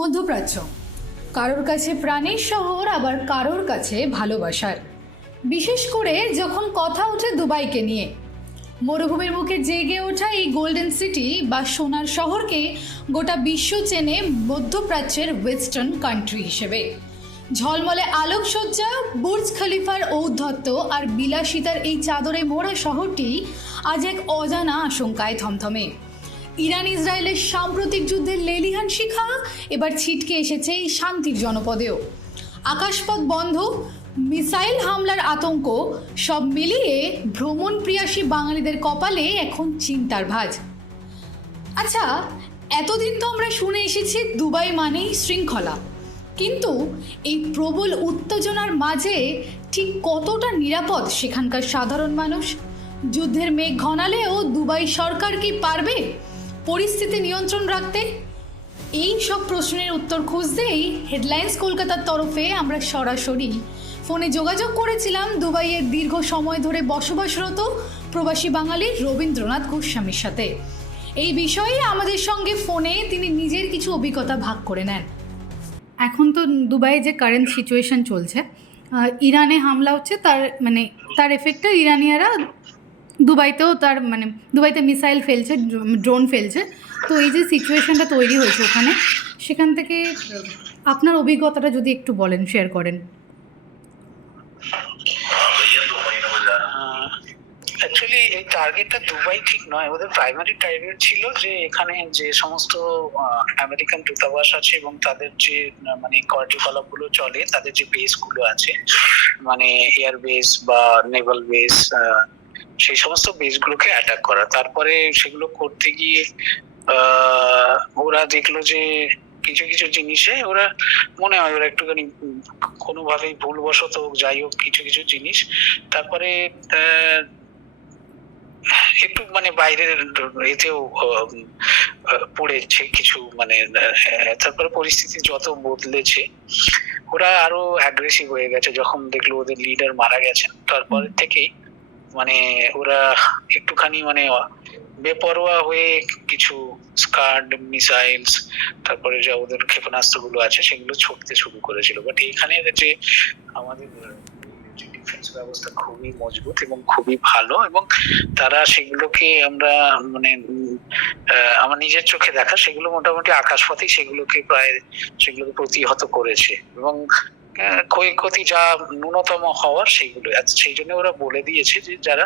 মধ্যপ্রাচ্য কারোর কাছে প্রাণের শহর, আবার কারোর কাছে ভালোবাসার। বিশেষ করে যখন কথা ওঠে দুবাইকে নিয়ে। মরুভূমির মুখে জেগে ওঠা এই গোল্ডেন সিটি বা সোনার শহরকে গোটা বিশ্ব চেনে মধ্যপ্রাচ্যের ওয়েস্টার্ন কান্ট্রি হিসেবে। ঝলমলে আলোকসজ্জা, বুর্জ খলিফার ঔদ্ধত্য আর বিলাসিতার এই চাদরে মোড়া শহরটি আজ এক অজানা আশঙ্কায় থমথমে। ইরান ইসরায়েলের সাম্প্রতিক যুদ্ধের লেলিহান শিখা এবার ছিটকে এসেছে এই শান্তির জনপদেও। আকাশপথ বন্ধ, মিসাইল হামলার আতঙ্ক, সব মিলিয়ে ভ্রমণ প্রিয়াসী বাঙালিদের কপালে এখন চিন্তার ভাঁজ। আচ্ছা, এতদিন তো আমরা শুনে এসেছি দুবাই মানেই শৃঙ্খলা, কিন্তু এই প্রবল উত্তেজনার মাঝে ঠিক কতটা নিরাপদ সেখানকার সাধারণ মানুষ? যুদ্ধের মেঘ ঘনালেও দুবাই সরকার কি পারবে পরিস্থিতি নিয়ন্ত্রণ রাখতে? এই সব প্রশ্নের উত্তর খুঁজতেই হেডলাইন্স কলকাতার তরফে আমরা সরাসরি ফোনে যোগাযোগ করেছিলাম দুবাইয়ের দীর্ঘ সময় ধরে বসবাসরত প্রবাসী বাঙালি রবীন্দ্রনাথ গোস্বামীর সাথে। এই বিষয়ে আমাদের সঙ্গে ফোনে তিনি নিজের কিছু অভিজ্ঞতা ভাগ করে নেন। এখন তো দুবাইয়ে যে কারেন্ট সিচুয়েশন চলছে, ইরানে হামলা হচ্ছে, তার এফেক্টে ইরানিয়ারা দুবাইতেও দুবাইতে মিসাইল ফেলছে, ড্রোন ফেলছে। তো এই যে সিচুয়েশনটা তৈরি হয়েছে ওখানে, সেখান থেকে আপনার অভিজ্ঞতাটা যদি একটু বলেন, শেয়ার করেন। অ্যাকচুয়ালি এই টার্গেটটা দুবাই ঠিক নয়, ওদের প্রাইমারি টার্গেট ছিল যে এখানে যে সমস্ত আমেরিকান দূতাবাস আছে এবং তাদের যে কার্যকলাপগুলো চলে, তাদের যে বেসগুলো আছে, এয়ার বেস বা নেভাল বেস, সেই সমস্ত বেসগুলোকে অ্যাটাক করা। তারপরে সেগুলো করতে গিয়ে ওরা দেখলো যে কিছু কিছু জিনিসে ওরা মনে হয় ওরা একটুখানি কোনোভাবেই ভুলবশত যাই হোক কিছু কিছু জিনিস তারপরে একটু বাইরের এতেও পড়েছে কিছু, তারপরে পরিস্থিতি যত বদলেছে ওরা আরো অ্যাগ্রেসিভ হয়ে গেছে। যখন দেখলো ওদের লিডার মারা গেছেন, তারপর থেকেই ওরা একটুখানি বেপরোয়া হয়ে কিছু স্কাড মিসাইলস, তারপরে যা ওদের ক্ষেপণাস্ত্রগুলো আছে সেগুলো ছুটতে শুরু করেছিল। বাট এখানে যে আমাদের ডিফেন্স ব্যবস্থা খুবই মজবুত এবং খুবই ভালো, এবং তারা সেগুলোকে আমার নিজের চোখে দেখা সেগুলো মোটামুটি আকাশপথেই সেগুলোকে প্রতিহত করেছে, এবং ক্ষয়ক্ষতি যা ন্যূনতম হওয়ার সেইগুলো। সেই জন্য ওরা বলে দিয়েছে যে যারা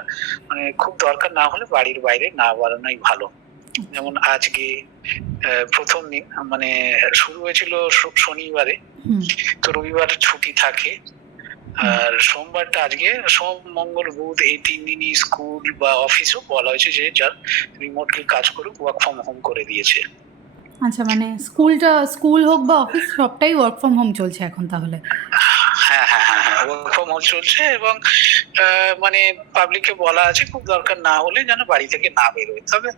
খুব দরকার না হলে বাড়ির বাইরে না বাড়ানোই ভালো। যেমন আজকে প্রথম দিন শুরু হয়েছিল শনিবারে, তো রবিবার ছুটি থাকে, আর সোমবারটা আজকে সোম মঙ্গল বুধ এই 3 দিনই স্কুল বা অফিসও বলা হয়েছে যে যার রিমোটলি কাজ করুক, ওয়ার্ক ফ্রম হোম করে দিয়েছে। আচ্ছা, স্কুল হোক বা অফিস সবটাই ওয়ার্ক ফ্রম হোম চলছে এখন তাহলে? হ্যাঁ, ওয়ার্ক ফ্রম হোম চলছে, এবং পাবলিককে বলা আছে খুব দরকার না হলে যেন বাড়ি থেকে না বেরোয়। তবে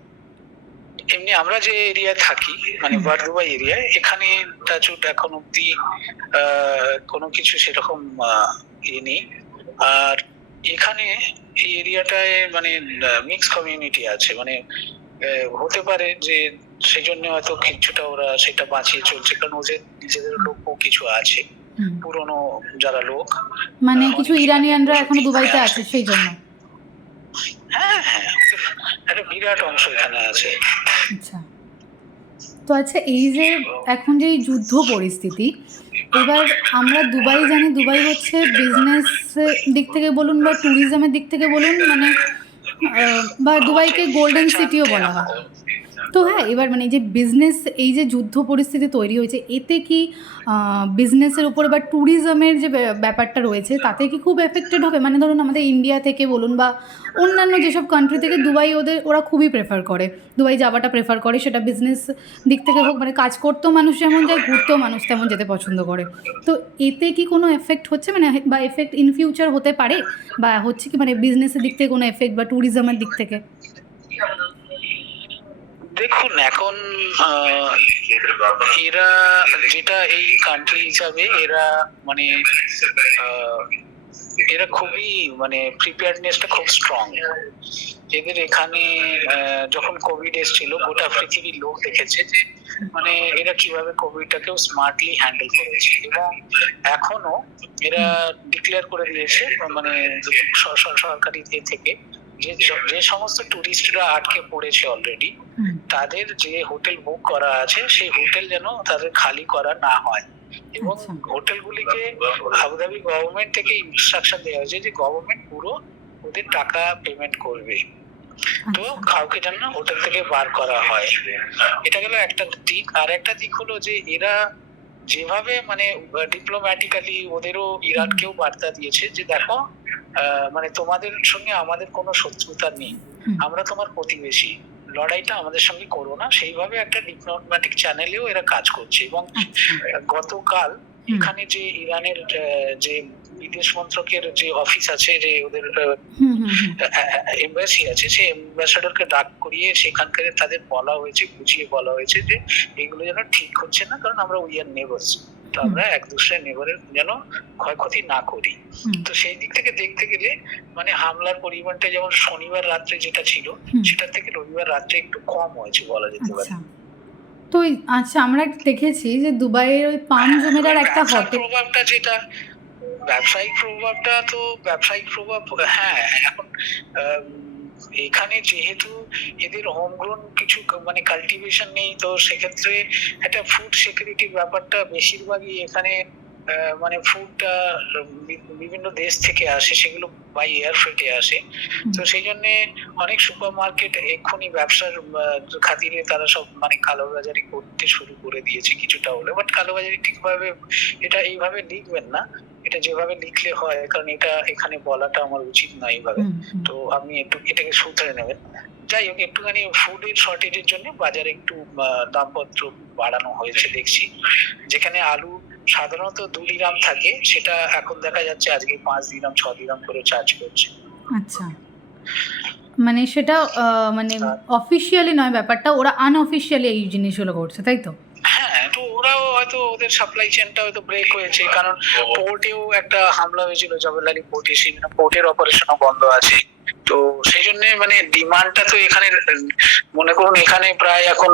এমনি আমরা যে এরিয়ায় থাকি দুবাই এরিয়ায়, এখানে টাচুট এখন অব্দি কোনো কিছু সেরকম নেই। আর এখানে এই এরিয়াটায় মিক্স কমিউনিটি আছে, হতে পারে যে সেই জন্য হয়তো কিছুটা ওরা সেটা বাঁচিয়ে চলছে, কারণ ওদের নিজেদের লোকও কিছু আছে, পুরনো যারা লোক, কিছু ইরানিয়ানরা এখনো দুবাইতে আছে সেই জন্য। হ্যাঁ, একটা বিরাট অংশ এখানে আছে। আচ্ছা, তো এই যে এখন যে যুদ্ধ পরিস্থিতি, এবার আমরা দুবাই জানি, দুবাই হচ্ছে বিজনেস দিক থেকে বলুন বা ট্যুরিজমের দিক থেকে বলুন, বা দুবাইকে গোল্ডেন সিটিও বলা হয়। তো হ্যাঁ, এবার যে বিজনেস, এই যে যুদ্ধ পরিস্থিতি তৈরি হয়েছে, এতে কি বিজনেসের উপরে বা ট্যুরিজমের যে ব্যাপারটা রয়েছে তাতে কি খুব এফেক্টেড হবে? ধরুন আমাদের ইন্ডিয়া থেকে বলুন বা অন্যান্য যেসব কান্ট্রি থেকে দুবাই ওরা খুবই প্রেফার করে, দুবাই যাওয়াটা প্রেফার করে, সেটা বিজনেস দিক থেকে হোক, কাজ করতেও মানুষ যেমন যায়, ঘুরতেও মানুষ তেমন যেতে পছন্দ করে। তো এতে কি কোনো এফেক্ট হচ্ছে বা এফেক্ট ইন ফিউচার হতে পারে, বা হচ্ছে কি বিজনেসের দিক থেকে কোনো এফেক্ট বা ট্যুরিজমের দিক থেকে? দেখুন, এখন এরা যেটা এই কান্ট্রি হিসাবে এরা এরা খুবই মানে প্রিপেয়ারনেসটা খুব স্ট্রং। এদের এখানে যখন কোভিড এসেছিল গোটা পৃথিবীর লোক দেখেছে যে মানে এরা কিভাবে কোভিডটাকেও স্মার্টলি হ্যান্ডেল করেছে, এবং এখনো এরা ডিক্লেয়ার করে দিয়েছে মানে সরকারি থেকে যে সমস্ত টুরিস্টরা আটকে পড়েছে অলরেডি, তাদের যে হোটেল বুক করা আছে সেই হোটেল যেন তাদের খালি করা না হয়, এবং হোটেলগুলিকে আবুধাবি গভর্নমেন্ট থেকে ইনস্ট্রাকশন দেওয়া হয়েছে যে গভর্নমেন্ট পুরো ওদের টাকা পেমেন্ট করবে, তো কাউকে যেন হোটেল থেকে বার করা হয়। এটা গেল একটা দিক। আর একটা দিক হলো যে এরা যেভাবে মানে ডিপ্লোম্যাটিক্যালি ওদেরও ইরানকেও বার্তা দিয়েছে যে দেখো মানে তোমাদের সঙ্গে আমাদের কোনো শত্রুতা নেই, আমরা তোমার প্রতিবেশী, লড়াইটা আমাদের সঙ্গে করো না, সেইভাবে একটা ডিপ্লোম্যাটিক চ্যানেলেও এরা কাজ করছে। এবং গতকাল এখানে যে ইরানের যে বিদেশ মন্ত্রকের যে অফিস আছে, যে ওদের এমবাসি আছে, সেই অ্যাম্বাসাডরকে ডাক করিয়ে সেখানকার তাদের বলা হয়েছে, বুঝিয়ে বলা হয়েছে যে এগুলো যেন ঠিক হচ্ছে না, কারণ আমরা উই আর নেবার্স, তো আমরা এক দুসরের নেবারের যেন ক্ষয়ক্ষতি না করি। তো সেই দিক থেকে দেখতে গেলে মানে হামলার পরিমাণটা যেমন শনিবার রাত্রে যেটা ছিল সেটার থেকে রবিবার রাত্রে একটু কম হয়েছে বলা যেতে পারে। তো আচ্ছা, আমরা দেখেছি যে দুবাইয়ের ওই পাম জুমেরার একটা হোটেল, প্রভাবটা যেটা ব্যবসায়িক প্রভাবটা, তো ব্যবসায়িক প্রভাব হ্যাঁ এখন এখানে যেহেতু এদের হোমগ্রোন কিছু মানে কাল্টিভেশন নেই, তো সেক্ষেত্রে একটা ফুড সিকিউরিটির ব্যাপারটা বেশিরভাগই এখানে মানে ফুডটা বিভিন্ন দেশ থেকে আসে, সেগুলো বাই এয়ার ফ্রেটে আসে, তো সেই জন্য অনেক সুপার মার্কেট এক্ষুনি ব্যবসার খাতিরে তারা সব মানে কালোবাজারি করতে শুরু করে দিয়েছে কিছুটা হলে। বাট কালোবাজারি ঠিকভাবে এটা এইভাবে লিখবেন না, এটা যেভাবে লিখলে হয়, কারণ এটা এখানে বলাটা আমার উচিত না এইভাবে, তো আপনি একটু এটাকে শুধরে নেবেন। যাই হোক, একটুখানি ফুডের শর্টেজের জন্য বাজারে একটু দামপত্র বাড়ানো হয়েছে দেখছি। যেখানে আলু সাধারণত 2 দিরহাম থাকে, সেটা এখন দেখা যাচ্ছে আজকে 5 দিরহাম 6 দিরহাম করে চার্জ করছে। আচ্ছা, মানে সেটা মানে অফিশিয়ালি নয় ব্যাপারটা, ওরা আনঅফিশিয়ালি এই জিনিসগুলো করছে, তাই তো? হ্যাঁ, তো ওরাও হয়তো ওদের সাপ্লাই চেনটা হয়তো ব্রেক হয়েছে, কারণ পোর্টেও একটা হামলা হয়েছিল, জবেলারি পোর্টে, সেই পোর্টের অপারেশনও বন্ধ আছে, তো সেই জন্য মানে ডিমান্ডটা তো এখানে মনে করুন এখানে প্রায় এখন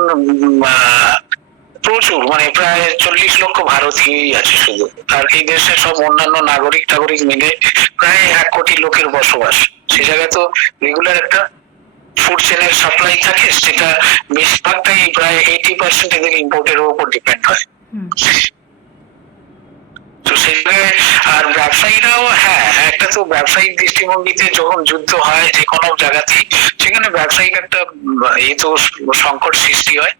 প্রচুর মানে প্রায় 40 লক্ষ ভারতীয়ই আছে শুধু, আর এই দেশে সব অন্যান্য নাগরিক মিলে প্রায় 1 কোটি লোকের বসবাস। সে জায়গায় তো রেগুলার একটা ফুড চেনের সাপ্লাই থাকে, সেটা বেশিরভাগটাই প্রায় 80% এদের ইম্পোর্টের উপর ডিপেন্ড হয়। তো সেখানে আর ব্যবসায়ীরাও হ্যাঁ, একটা তো ব্যবসায়িক দৃষ্টিভঙ্গিতে যখন যুদ্ধ হয় যে কোনো জায়গাতেই, সেখানে ব্যবসায়িক একটা তো সংকট সৃষ্টি হয়।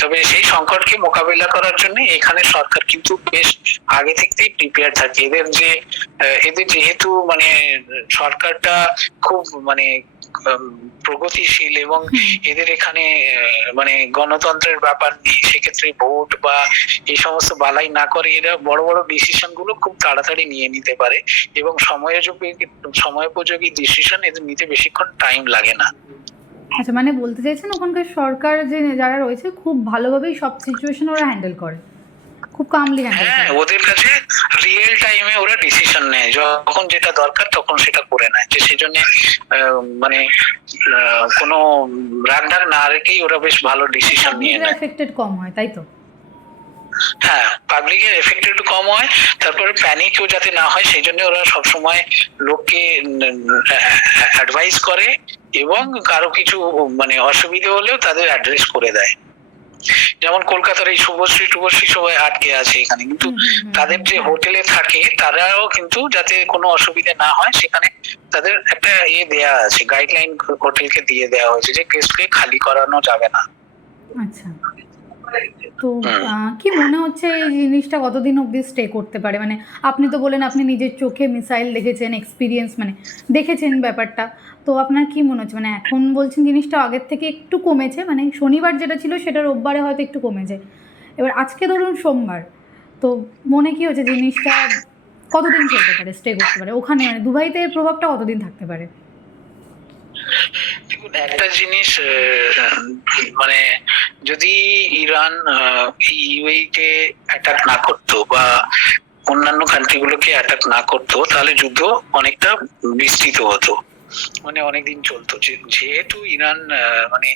তবে সেই সংকটকে মোকাবিলা করার জন্য এখানে সরকার কিন্তু বেশ আগে থেকেই প্রিপেয়ার থাকে। এদের যেহেতু মানে সরকারটা খুব মানে প্রগতিশীল, এবং এদের এখানে মানে গণতন্ত্রের ব্যাপার নেই, সেক্ষেত্রে ভোট বা এই সমস্ত বালাই না করে এরা বড় বড় ডিসিশন গুলো খুব তাড়াতাড়ি নিয়ে নিতে পারে, এবং সময়োপযোগী ডিসিশন এদের নিতে বেশিক্ষণ টাইম লাগে না। আচ্ছা, মানে বলতে চাইছেন ওখানকার সরকার যে যারা রয়েছে খুব ভালোভাবেই সব সিচুয়েশন ওরা হ্যান্ডেল করে, খুব কামলি হ্যান্ডেল করে। হ্যাঁ, ওদের কাছে রিয়েল টাইমে ওরা ডিসিশন নেয়, যখন যেটা দরকার তখন সেটা করে নেয়, যে সেজন্য মানে কোনো রাগঢাক না রেখেই ওরা বেশ ভালো ডিসিশন নিয়ে নেয়। এফেক্টেড কম হয়, তাই তো? হ্যাঁ, পাবলিকের এফেক্ট একটু কম হয়, তারপরে প্যানিকও যাতে না হয় সেই জন্য ওরা সবসময় লোককে অ্যাডভাইস করে, এবং কারো কিছু মানে অসুবিধা হলেও তাদের অ্যাড্রেস করে দেয়। যেমন কলকাতার এই শুভশ্রী সবাই আটকে আছে এখানে, কিন্তু তাদের যে হোটেলে থাকে তারাও কিন্তু যাতে কোনো অসুবিধা না হয় সেখানে তাদের একটা দেয়া আছে, গাইডলাইন হোটেলকে দিয়ে দেওয়া হয়েছে যে গেস্টকে খালি করানো যাবে না। আচ্ছা, তো কি মনে হচ্ছে এই জিনিসটা কতদিন অবধি স্টে করতে পারে? মানে আপনি তো বলেন আপনি নিজের চোখে মিসাইল দেখেছেন, এক্সপিরিয়েন্স মানে দেখেছেন ব্যাপারটা, তো আপনার কি মনে হচ্ছে? মানে এখন বলছেন জিনিসটা আগের থেকে একটু কমেছে, মানে শনিবার যেটা ছিল সেটা রোববারে হয়তো একটু কমেছে, এবার আজকে ধরুন সোমবার, তো মনে কি হচ্ছে জিনিসটা কতদিন চলতে পারে, স্টে করতে পারে ওখানে? মানে দুবাইতে এর প্রভাবটা কতদিন থাকতে পারে? দেখুন, একটা জিনিস মানে যদি ইরান ইউএই কে অ্যাটাক না করতো বা অন্যান্য কান্ট্রিগুলোকে অ্যাটাক না করতো তাহলে যুদ্ধ অনেকটা বিস্তৃত হতো, মানে অনেকদিন চলতো। যেহেতু ইরান মানে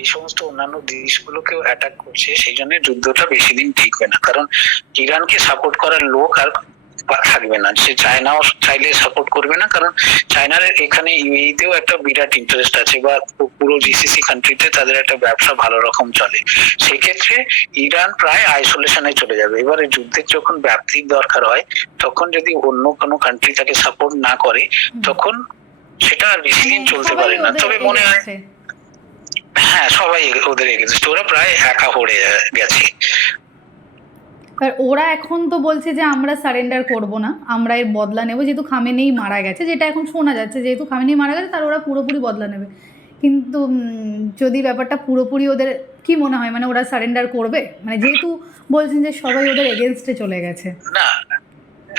এই সমস্ত অন্যান্য দেশগুলোকেও অ্যাটাক করছে, সেই জন্য যুদ্ধটা বেশি দিন টিকবে না। কারণ ইরানকে সাপোর্ট করার লোক আর থাকবে না, সে চায়নাও চাইলে সাপোর্ট করবে না, কারণ চায়নার এখানে ইউএইতেও একটা বিরাট ইন্টারেস্ট আছে, বা পুরো জিসিসি কান্ট্রিতে তাদের একটা ব্যবসা ভালো রকম চলে। সেক্ষেত্রে ইরান প্রায় আইসোলেশনে চলে যাবে। এবারে যুদ্ধের যখন ব্যাপ্তির দরকার হয়, তখন যদি অন্য কোনো কান্ট্রি তাকে সাপোর্ট না করে, তখন সেটা আর বেশি দিন চলতে পারে না। তবে মনে হয় হ্যাঁ, সবাই ওদের এগেনস্ট, ওরা প্রায় একা পড়ে গেছে। আর ওরা এখন তো বলছে যে আমরা সারেন্ডার করব না, আমরা এর বদলা নেব, যেহেতু খামেনেই মারা গেছে, যেটা এখন শোনা যাচ্ছে, যেহেতু খামেনেই মারা গেছে তার ওরা পুরোপুরি বদলা নেবে। কিন্তু যদি ব্যাপারটা পুরোপুরি ওদের কি মনে হয়, মানে ওরা সারেন্ডার করবে, মানে যেহেতু বলছেন যে সবাই ওদের এগেনস্টে চলে গেছে? না,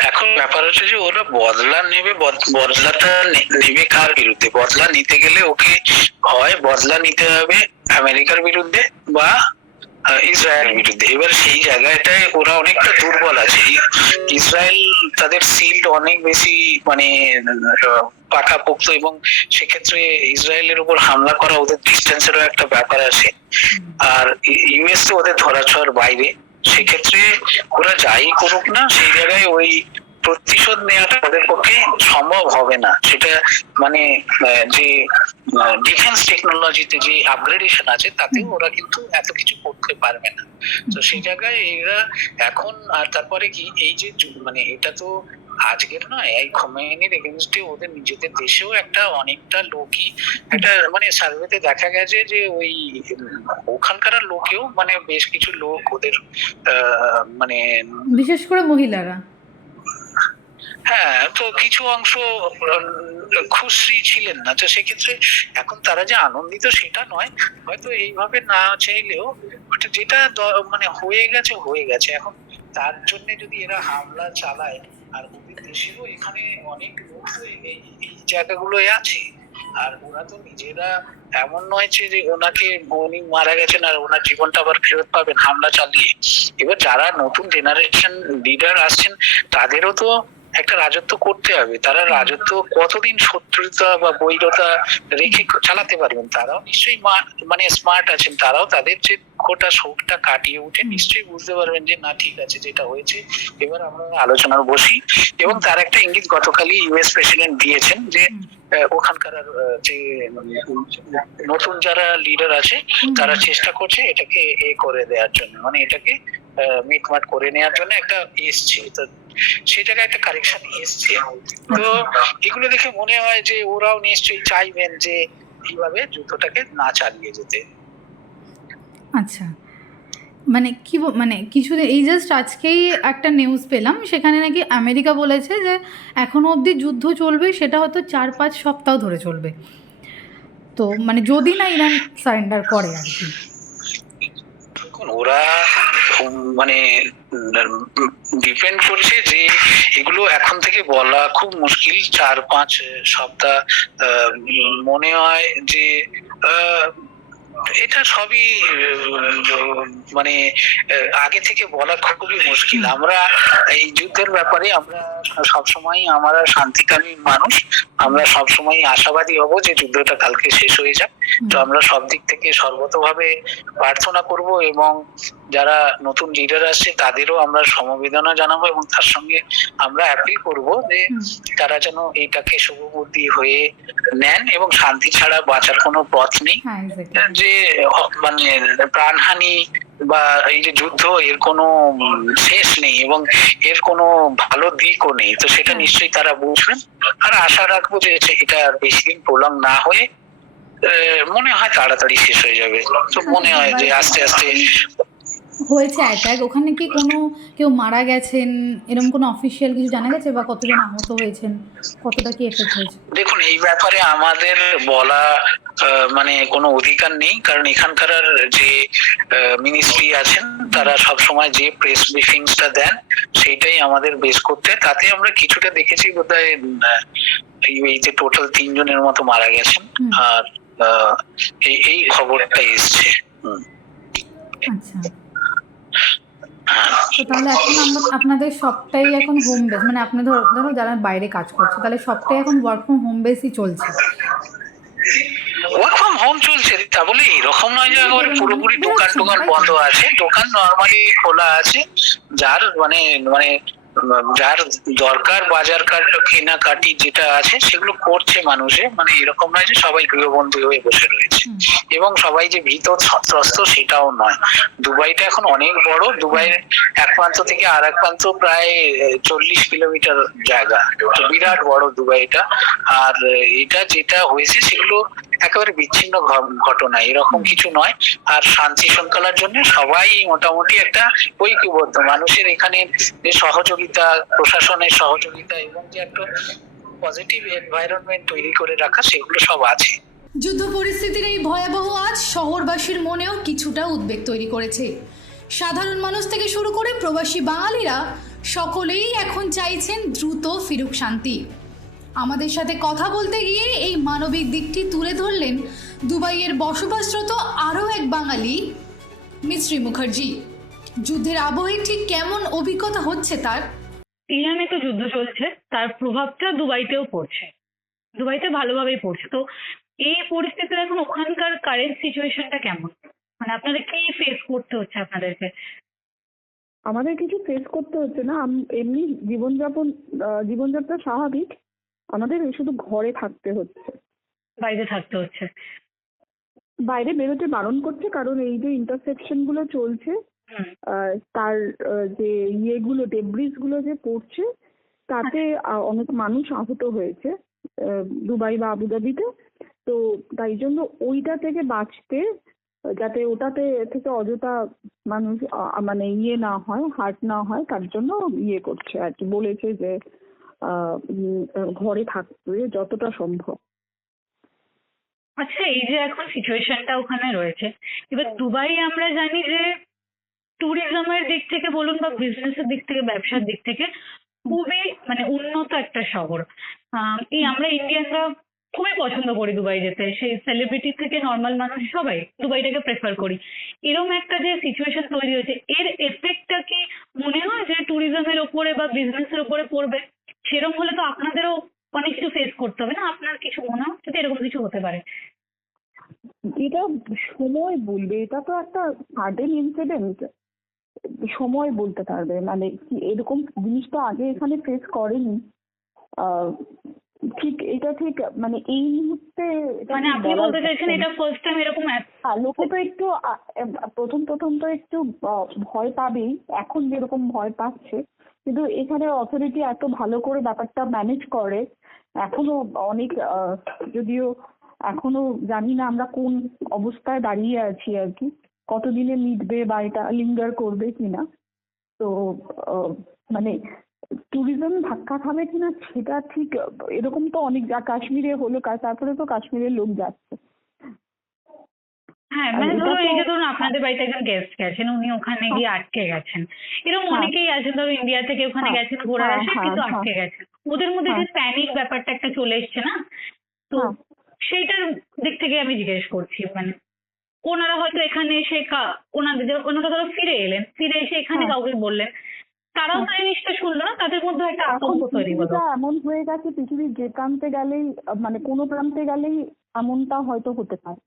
এখন ব্যাপার হচ্ছে যে ওরা বদলা নেবে, বদলাটা নেবে কার বিরুদ্ধে? বদলা নিতে গেলে ওকে হয় বদলা নিতে হবে আমেরিকার বিরুদ্ধে বা ইসরায়েলের বিরুদ্ধে। এবার সেই জায়গাটায় ওরা অনেকটা দুর্বল আছে। ইসরায়েল তাদের শিল্ড অনেক বেশি মানে পাকাপোক্ত, এবং সেক্ষেত্রে ইসরায়েলের উপর হামলা করা ওদের ডিস্টেন্সেরও একটা ব্যাপার আছে। আর ইউএস তো ওদের ধরাছোঁয়ার বাইরে, সেক্ষেত্রে ওরা যাই করুক না, সেই জায়গায় ওই প্রতিশোধ নেওয়াটা ওদের পক্ষে সম্ভব হবে না। সেটা মানে যে ডিফেন্স টেকনোলজিতে যে আপগ্রেডেশন আছে, তাতে ওরা কিন্তু এত কিছু করতে পারবে না। তো সেই জায়গায় এরা এখন, আর তারপরে কি, এই যে মানে এটা তো আজকের নয়, এই খোমেনির এগেনস্টে ওদের নিজেদের দেশেও একটা অনেকটা লোকই একটা মানে সার্ভেতে দেখা গেছে যে ওই ওখানকার লোকেও মানে বেশ কিছু লোক ওদের মানে বিশেষ করে মহিলারা, হ্যাঁ, তো কিছু অংশ খুশি ছিলেন না। তো সেক্ষেত্রে এখন তারা যে আনন্দিত সেটা নয়, হয়তো এইভাবে না চাইলেও যেটা মানে হয়ে গেছে। এখন তার জন্য যদি এরা হামলা চালায়, আর ওদের দেশেরও এখানে অনেক লোক এই জায়গাগুলোয় আছে, আর ওরা তো নিজেরা এমন নয় যে ওনাকে উনি মারা গেছেন আর ওনার জীবনটা আবার ফেরত পাবেন হামলা চালিয়ে। এবার যারা নতুন জেনারেশন লিডার আসছেন, তাদেরও তো একটা রাজত্ব করতে হবে। তারা রাজত্ব কতদিন শত্রুতা বা বৈরতা রেখে চালাতে পারবেন? তারাও নিশ্চয়ই মানে স্মার্ট আছেন, তারাও তাদের যে খোটা শোকটা কাটিয়ে উঠে নিশ্চয়ই বুঝতে পারবেন যে না, ঠিক আছে, যেটা হয়েছে এবার আমরা আলোচনার বসি। এবং তার একটা ইঙ্গিত গতকালই ইউএস প্রেসিডেন্ট দিয়েছেন যে ওখানকার যে নতুন যারা লিডার আছে তারা চেষ্টা করছে এটাকে করে দেওয়ার জন্য, মানে এটাকে মিটমাট করে নেওয়ার জন্য একটা এসছে। তো সেই জায়গায় একটা কারেকশন এসছে। তো এগুলো দেখে মনে হয় যে ওরাও নিশ্চয়ই চাইবেন যে এইভাবে যুদ্ধটাকে না চালিয়ে যেতে। আচ্ছা, মানে কি মানে কিছুদিন, এই জাস্ট আজকেই একটা নিউজ পেলাম, সেখানে নাকি আমেরিকা বলেছে যে এখনো অবধি যুদ্ধ চলবে, সেটা হয়তো 4-5 সপ্তাহ ধরে চলবে। তো মানে যদি না ইরান সারেন্ডার করে আর কি। ওরা মানে ডিপেন্ড করছে যে এগুলো এখন থেকে বলা খুব মুশকিল। 4-5 সপ্তাহ মনে হয় যে এটা সবই মানে আগে থেকে বলা খুবই মুশকিল। আমরা এই যুদ্ধের ব্যাপারে আমরা সবসময়, আমরা শান্তিকামী মানুষ, আমরা সবসময় আশাবাদী হব যে যুদ্ধটা কালকে শেষ হয়ে যাক। তো আমরা সব দিক থেকে সর্বতভাবে প্রার্থনা করব, এবং যারা নতুন লিডার আসছে তাদেরও আমরা সমবেদনা জানাবো, এবং তার সঙ্গে আমরা অ্যাপিল করব যে তারা যেন এইটাকে শুভবুদ্ধি হয়ে নেন, এবং শান্তি ছাড়া বাঁচার কোনো পথ নেই। যে মানে প্রাণহানি বা এই যে যুদ্ধ, এর কোনো শেষ নেই এবং এর কোনো ভালো দিকও নেই। তো সেটা নিশ্চয়ই তারা বুঝবেন, আর আশা রাখবো যে এটা আর বেশি দিন প্রলং না হয়ে মনে হয় তাড়াতাড়ি শেষ হয়ে যাবে। তো মনে হয় যে আস্তে আস্তে হয়েছে অ্যাটাক, ওখানে কি কোনো কেউ মারা গেছেন এরকম কোনো অফিসিয়াল কিছু জানা গেছে, বা কতজন আহত হয়েছেন, কতটা কি এফেক্ট হয়েছে? দেখুন, এই ব্যাপারে আমাদের বলা মানে কোনো অধিকার নেই, কারণ এখানকার যে মিনিস্ট্রি আছেন তারা সব সময় যে প্রেস ব্রিফিংসটা দেন সেইটাই আমাদের বেস করতে। তাতে আমরা কিছুটা দেখেছি, বোধহয় এইতে টোটাল 3 জনের মতো মারা গেছেন, আর এই খবরটা এসছে। আচ্ছা, তো তাহলে এখন আপনাদের সবটাই এখন হোম বেস, মানে আপনি ধরো ধরো যারা বাইরে কাজ করছে তাহলে সবটাই এখন ওয়ার্ক ফ্রম হোম বেসই চলছে। ওয়ার্ক ফ্রম হোম চলছে, তা বলে এরকম নয় যে একেবারে পুরোপুরি দোকান টোকান বন্ধ আছে, দোকান নর্মালি খোলা আছে। যার মানে মানে যার দরকার বাজার কেনাকাটি যেটা আছে সেগুলো করছে মানুষে, মানে এরকম নয় যে সবাই গৃহবন্দী হয়ে বসে রয়েছে এবং সবাই যে ভীত সন্ত্রস্ত সেটাও নয়। দুবাইটা এখন অনেক বড়, দুবাইয়ের এক প্রান্ত থেকে আর এক প্রান্ত প্রায় 40 কিলোমিটার জায়গা, তো বিরাট বড় দুবাইটা। আর এটা যেটা হয়েছে সেগুলো একেবারে বিচ্ছিন্ন ঘটনা, এরকম কিছু নয়। আর শান্তি শৃঙ্খলার জন্য সবাই মোটামুটি একটা ঐক্যবদ্ধ, মানুষের এখানে যে সহযোগিতা, প্রশাসনের সহযোগিতা এবং যে একটা পজিটিভ এনভায়রনমেন্ট তৈরি করে রাখা, সেগুলো সব আছে। যুদ্ধ পরিস্থিতির এই ভয়াবহ আজ শহরবাসীর মনেও কিছুটা উদ্বেগ তৈরি করেছে। সাধারণ মানুষ থেকে শুরু করে প্রবাসী বাঙালিরা সকলেই এখন চাইছেন দ্রুত ফিরুক শান্তি। আমাদের সাথে কথা বলতে গিয়ে এই মানবিক দিকটি তুলে ধরলেন দুবাইয়ের বসবাসরত আরও এক বাঙালি মিশ্রী মুখার্জি। যুদ্ধের আবহে ঠিক কেমন অভিজ্ঞতা হচ্ছে তার। ইরানে তো যুদ্ধ চলছে, তার প্রভাবটা দুবাইতেও পড়ছে, দুবাইতে ভালোভাবেই পড়ছে। তো এই পরিস্থিতিতে এখন ওখানকার কারেন্ট সিচুয়েশনটা কেমন, মানে আপনাদের কি ফেস করতে হচ্ছে আপনাদেরকে? আমাদের কিছু ফেস করতে হচ্ছে না, এমনি জীবনযাত্রা স্বাভাবিক। আমাদের শুধু ঘরে থাকতে হচ্ছে, বাইরে থাকতে হচ্ছে। বাইরে বেরোতে বারণ করছে, কারণ এই যে ইন্টারসেকশন গুলো চলছে, তার যে ডেব্রিস গুলো যে পড়ছে, তাতে অনেক মানুষ আহত হয়েছে দুবাই বা আবুধাবিতে। তো তাই জন্য ওইটা থেকে বাঁচতে, যাতে ওটাতে থেকে অযথা মানুষ মানে না হয়, হার্ট না হয়, তার জন্য করছে আর কি, বলেছে যে ঘরে থাকতে যতটা সম্ভব। আচ্ছা, এই যে এখন সিচুয়েশনটা ওখানে রয়েছে, এবার দুবাই আমরা জানি যে ট্যুরিজমের দিক থেকে বলুন বা বিজনেসের দিক থেকে, ব্যবসার দিক থেকে খুবই মানে উন্নত একটা শহর। এই আমরা ইন্ডিয়ানরা খুবই পছন্দ করি দুবাই যেতে, সেই সেলিব্রিটি থেকে নর্মাল মানুষ সবাই দুবাইটাকে প্রেফার করি। এরকম একটা যে সিচুয়েশন তৈরি হয়েছে, এর এফেক্টটা কি মনে হয় যে ট্যুরিজমের ওপরে বা বিজনেসের ওপরে পড়বে? সেরকম হলে তো আপনাদেরও অনেক কিছু ফেস করতে হবে না? আপনার কিছু মনে হচ্ছে যে এরকম কিছু হতে পারে? এটা সময় বলবে, এটা তো একটা সাডেন ইনসিডেন্ট, সময় বলতে পারবে। মানে এরকম জিনিস তো আগে এখানে ফেস করেনি। ঠিক এটা ঠিক মানে এই মুহূর্তে, মানে আপনি বলতে চাইছেন এটা ফার্স্ট টাইম এরকম? লোকে তো একটু প্রথম তো একটু ভয় পাবেই, এখন যেরকম ভয় পাচ্ছে, কিন্তু এখানে অথরিটি এত ভালো করে ব্যাপারটা ম্যানেজ করে। এখনো অনেক যদিও এখনো জানি না আমরা কোন অবস্থায় দাঁড়িয়ে আছি আর কি, কতদিনে মিটবে বা এটা লিঙ্গার করবে কিনা। তো মানে ট্যুরিজম ধাক্কা খাবে কিনা সেটা ঠিক, এরকম তো অনেক কাশ্মীরে হলো, তারপরে তো কাশ্মীরের লোক যাচ্ছে। হ্যাঁ, মানে ধরুন এই যে ধরুন আপনাদের বাড়িতে একজন গেস্ট গেছেন, উনি ওখানে গিয়ে আটকে গেছেন, এরকম অনেকেই আছেন ধরো ইন্ডিয়া থেকে ওখানে গেছেন ঘোরার আসে কিন্তু আটকে গেছেন, ওদের মধ্যে যে প্যানিক ব্যাপারটা একটা চলে এসছে না, তো সেইটার দিক থেকে আমি জিজ্ঞেস করছি। মানে ওনারা হয়তো এখানে এসে ওনারা ধরো ফিরে এলেন, ফিরে এসে এখানে কাউকে বললেন, তারাও তো জিনিসটা শুনলো না, তাদের মধ্যে একটা আতঙ্ক তৈরি হলো। এমন হয়ে গেছে পৃথিবীর যে প্রান্তে গেলেই, মানে কোনো প্রান্তে গেলেই এমনটা হয়তো হতে পারে।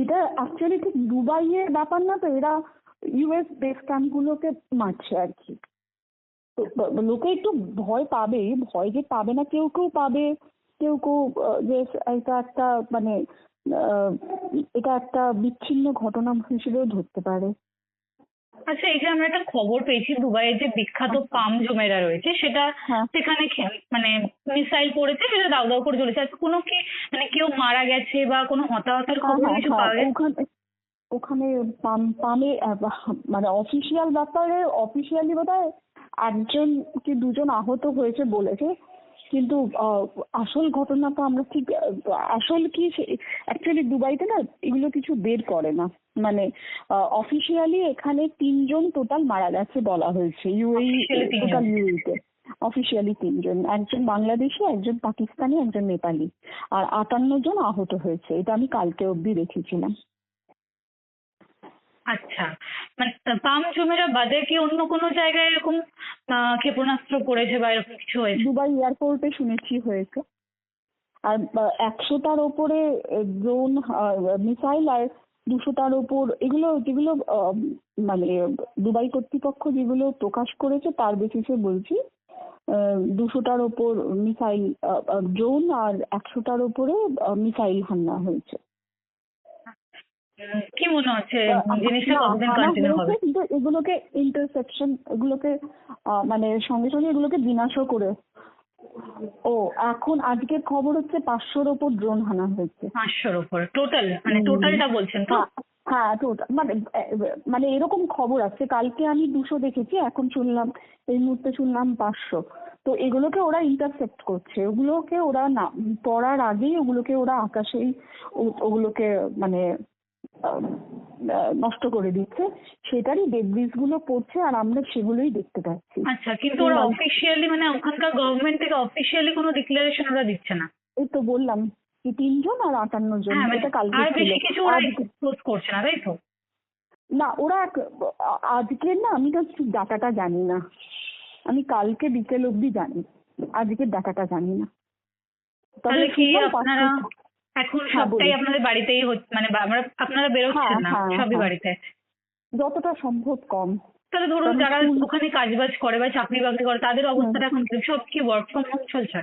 এটা অ্যাকচুয়ালি ঠিক দুবাইয়ের ব্যাপার না তো, এরা ইউএস বেস ক্যাম্পগুলোকে মারছে আর কি। তো লোকে একটু ভয় পাবে, ভয় যে পাবে না, কেউ কেউ পাবে, কেউ যে এটা একটা মানে এটা একটা বিচ্ছিন্ন ঘটনা হিসেবেও ধরতে পারে। আচ্ছা, এই যে আমরা একটা খবর পেয়েছি দুবাইয়ের যে বিখ্যাত পাম জমেরা রয়েছে সেটা সেখানে মানে মিসাইল পড়েছে, সেটা দাউ দাউ করে জ্বলেছে। আচ্ছা, কোনো কি মানে কেউ মারা গেছে বা কোনো হতাহতের খবর কিছু পাওয়া গেছে? ওখানে পামে মানে অফিসিয়াল ব্যাপারে অফিসিয়ালি বোধহয় 1জন কি 2জন আহত হয়েছে বলেছে, কিন্তু আসল ঘটনা তো আমরা ঠিক আসল কি অ্যাকচুয়ালি দুবাইতে না এগুলো কিছু বের করে না। মানে অফিসিয়ালি এখানে 3জন টোটাল মারা গেছে বলা হয়েছে, টোটাল ইউএইতে অফিসিয়ালি 3জন, একজন বাংলাদেশি, একজন পাকিস্তানি, একজন নেপালি, আর 58 জন আহত হয়েছে। এটা আমি কালকে অবধি দেখেছিলাম। আচ্ছা, মানে পাম জুমেরা বাদে কি অন্য কোনো জায়গায় এরকম ক্ষেপণাস্ত্র পড়েছে বা এরকম কিছু হয়েছে? দুবাই এয়ারপোর্টে শুনেছি হয়েছে। আর 100টার ওপরে ড্রোন মিসাইল আর 200টার ওপর এগুলো যেগুলো মানে দুবাই কর্তৃপক্ষ যেগুলো প্রকাশ করেছে তার বেসিসে বলছি 200টার ওপর মিসাইল ড্রোন আর 100টার ওপরে মিসাইল হামলা হয়েছে। কি মনে হচ্ছে জিনিসটা না, কতদিন হানা কন্টিনিউ হয়েছে, হবে? কিন্তু এগুলোকে ইন্টারসেপশন, এগুলোকে মানে সঙ্গে সঙ্গে এগুলোকে বিনাশও করে। ও এখন আজকের খবর হচ্ছে 500-র ওপর ড্রোন হানা হয়েছে। 500-র উপর টোটাল, মানে টোটালটা বলছেন তো? হ্যাঁ টোটাল মানে এরকম খবর আছে। কালকে আমি 200 দেখেছি, এখন শুনলাম, এই মুহূর্তে শুনলাম 500। তো এগুলোকে ওরা ইন্টারসেপ্ট করছে, ওগুলোকে ওরা না পড়ার আগেই ওগুলোকে ওরা আকাশেই ওগুলোকে মানে নষ্ট করে দিচ্ছে, সেটারই ডেব্রিজ গুলো পড়ছে আর আমরা সেগুলোই দেখতে পাচ্ছি। আচ্ছা, কিন্তু ওরা অফিসিয়ালি মানে ওখানকার গভর্নমেন্ট থেকে অফিসিয়ালি কোনো ডিক্লারেশন ওরা দিচ্ছে না? এই তো বললাম কি 3 জন আর 58 জন, হ্যাঁ, মানে এটা কালকে আর ছিল। বেশি কিছু ওরা এক্সপোজ করছে না, তাই তো? না ওরা আজকের না, আমি তো ডাটাটা জানি না, আমি কালকে বিকেল অবধি জানি, আজকের ডাটাটা জানি না। তাহলে কি শুনলাম আপনারা 500। এখন হ্যাঁ, সবটাই বলুন। আপনাদের বাড়িতেই হচ্ছে, মানে আপনারা বেরোচ্ছেন না, হ্যাঁ, সবই হ্যাঁ। বাড়িতে? যতটা সম্ভব কম। তাহলে ধরুন কারণ যারা স্কুল- ওখানে কাজবাজ করে বা চাকরি বাকরি করে তাদের অবস্থাটা এখন কি? সব কি ওয়ার্ক ফ্রম হোম চলছে?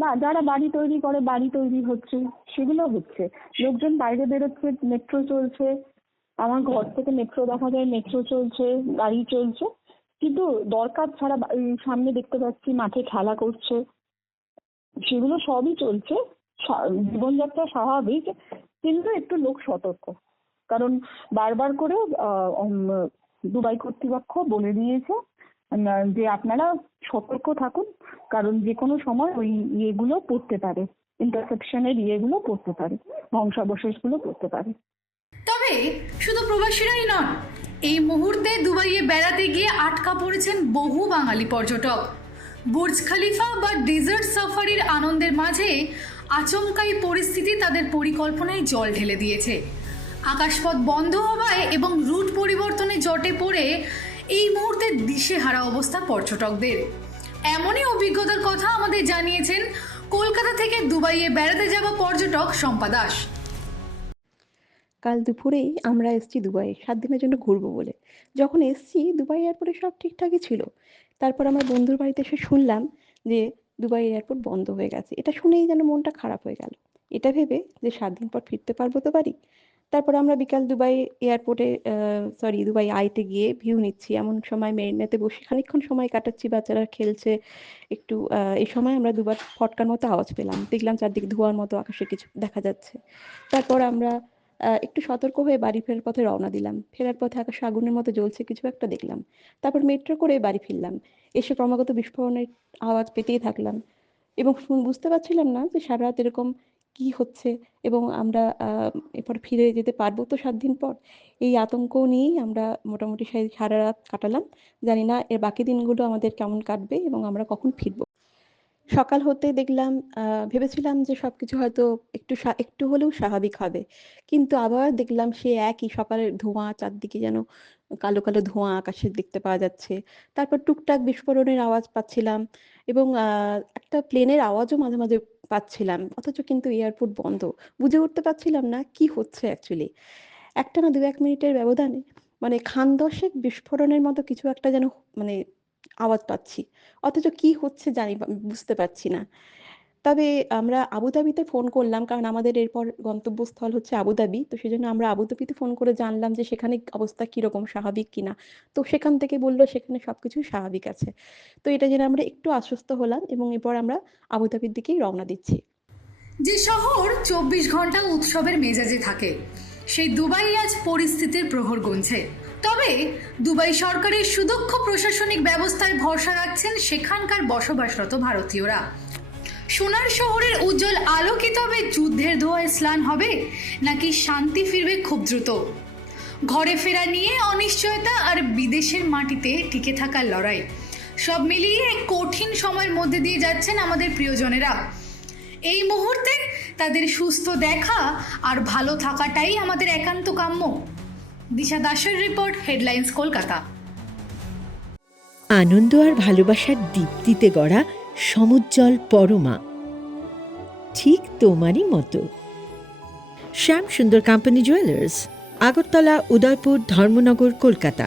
না, যারা বাড়ি তৈরি করে বাড়ি তৈরি হচ্ছে, সেগুলো হচ্ছে। লোকজন বাইরে বেরোচ্ছে, মেট্রো চলছে, আমার ঘর থেকে মেট্রো দেখা যায়, মেট্রো চলছে, গাড়ি চলছে, কিন্তু দরকার ছাড়া এই সামনে দেখতে পাচ্ছি মাঠে খেলা করছে, সেগুলো সবই চলছে। জীবনযাত্রা স্বাভাবিক, কিন্তু একটু লোক সতর্ক, কারণ বারবার করে দুবাই কর্তৃপক্ষ বলে দিয়েছে যে আপনারা সতর্ক থাকুন, কারণ যে কোনো সময় ওই ইয়েগুলো পড়তে পারে, ইন্টারসেপশনের ইয়েগুলো পড়তে পারে, ধ্বংসাবশেষগুলো পড়তে পারে। তবে শুধু প্রবাসীরাই নন, এই মুহূর্তে দুবাইয়ে বেড়াতে গিয়ে আটকা পড়েছেন বহু বাঙালি পর্যটক। বুর্জ খলিফা বা ডেজার্ট সাফারির আনন্দের মাঝে আচমকাই পরিস্থিতি তাদের পরিকল্পনায় জল ঢেলে দিয়েছে। আকাশপথ বন্ধ হওয়ায় এবং রুট পরিবর্তনে জটে পড়ে এই মুহূর্তে দিশেহারা অবস্থা পর্যটকদের। এমনই অভিজ্ঞতার কথা আমাদের জানিয়েছেন কলকাতা থেকে দুবাইয়ে বেড়াতে যাওয়া পর্যটক শম্পা দাস। কাল দুপুরেই আমরা এসেছি দুবাইয়ে 7 দিনের জন্য ঘুরবো বলে। যখন এসেছি দুবাই এয়ারপোর্টে সব ঠিকঠাকই ছিল। তারপর আমার বন্ধুর বাড়িতে এসে শুনলাম যে দুবাই এয়ারপোর্ট বন্ধ হয়ে গেছে। এটা শুনেই যেন মনটা খারাপ হয়ে গেল। এটা ভেবে যে 7 দিন পর ফিরতে পারবো তো বাড়ি। তারপর আমরা বিকাল দুবাই এয়ারপোর্টে দুবাই আইতে গিয়ে ভিউ নিচ্ছি। এমন সময় মেরিনাতে বসে খানিকক্ষণ সময় কাটাচ্ছি, বাচ্চারা খেলছে একটু। এই সময় আমরা দুবার ফটকার মতো আওয়াজ পেলাম, দেখলাম চারদিকে ধোঁয়ার মতো আকাশে কিছু দেখা যাচ্ছে। তারপর আমরা একটু সতর্ক হয়ে বাড়ি ফেরার পথে রওনা দিলাম। ফেরার পথে আকাশে আগুনের মতো জ্বলছে কিছু একটা দেখলাম। তারপর মেট্রো করে বাড়ি ফিরলাম। এসে ক্রমাগত বিস্ফোরণের আওয়াজ পেতেই থাকলাম এবং বুঝতে পারছিলাম না যে সারা রাত এরকম কি হচ্ছে এবং আমরা এরপর ফিরে যেতে পারবো তো 7 দিন পর। এই আতঙ্ক নিয়েই আমরা মোটামুটি সারা রাত কাটালাম। জানি না এর বাকি দিনগুলো আমাদের কেমন কাটবে এবং আমরা কখন ফিরবো। সকাল হতে দেখলাম, ভেবেছিলাম যে সবকিছু হয়তো একটু হলেও স্বাভাবিক হবে, কিন্তু আবার দেখলাম সে একই সকালের ধোঁয়া, চারদিকে যেন কালো কালো ধোঁয়া আকাশে দেখতে পাওয়া যাচ্ছে। তারপর টুকটাক বিস্ফোরণের আওয়াজ পাচ্ছিলাম এবং একটা প্লেনের আওয়াজও মাঝে মাঝে পাচ্ছিলাম, অথচ কিন্তু এয়ারপোর্ট বন্ধ। বুঝে উঠতে পারছিলাম না কি হচ্ছে অ্যাকচুয়ালি। একটা না 2-1 মিনিটের ব্যবধানে মানে খান দশেক বিস্ফোরণের মতো কিছু একটা যেন মানে আওয়াজ পাচ্ছি, অথচ কি হচ্ছে বুঝতে পারছি না। তবে আমরা আবুধাবিতে ফোন করলাম, কারণ আমাদের এরপর গন্তব্যস্থল হচ্ছে আবুধাবি। তো সেজন্য আমরা আবুধাবিতে ফোন করে জানলাম যে সেখানে অবস্থা কিরকম, স্বাভাবিক কিনা। তো সেখান থেকে বললো সেখানে সবকিছু স্বাভাবিক আছে। তো এটা জেনে আমরা একটু আশ্বস্ত হলাম এবং এরপর আমরা আবুধাবির দিকেই রওনা দিচ্ছি। যে শহর 24 ঘন্টা উৎসবের মেজাজে থাকে, সেই দুবাই আজ পরিস্থিতির প্রহর গুনছে। তবে দুবাই সরকারের সুদক্ষ প্রশাসনিক ব্যবস্থায় ভরসা রাখছেন সেখানকার বসবাসরত ভারতীয়রা। সোনার শহরের উজ্জ্বল আলো কি তবে যুদ্ধের ধোঁয়ায় স্নান হবে, নাকি শান্তি ফিরবে খুব দ্রুত? ঘরে ফেরা নিয়ে অনিশ্চয়তা আর বিদেশের মাটিতে টিকে থাকার লড়াই, সব মিলিয়ে এক কঠিন সময়ের মধ্যে দিয়ে যাচ্ছেন আমাদের প্রিয়জনেরা। এই মুহূর্তে তাদের সুস্থ দেখা আর ভালো থাকাটাই আমাদের একান্ত কাম্য। দিশা দাসের রিপোর্ট, হেডলাইন্স কলকাতা। আনন্দ আর ভালোবাসার দীপ্তিতে গড়া সমুজ্জ্বল পরমা, ঠিক তোমারই মতো। শ্যাম সুন্দর কোম্পানি জুয়েলার্স, আগরতলা, উদয়পুর, ধর্মনগর, কলকাতা।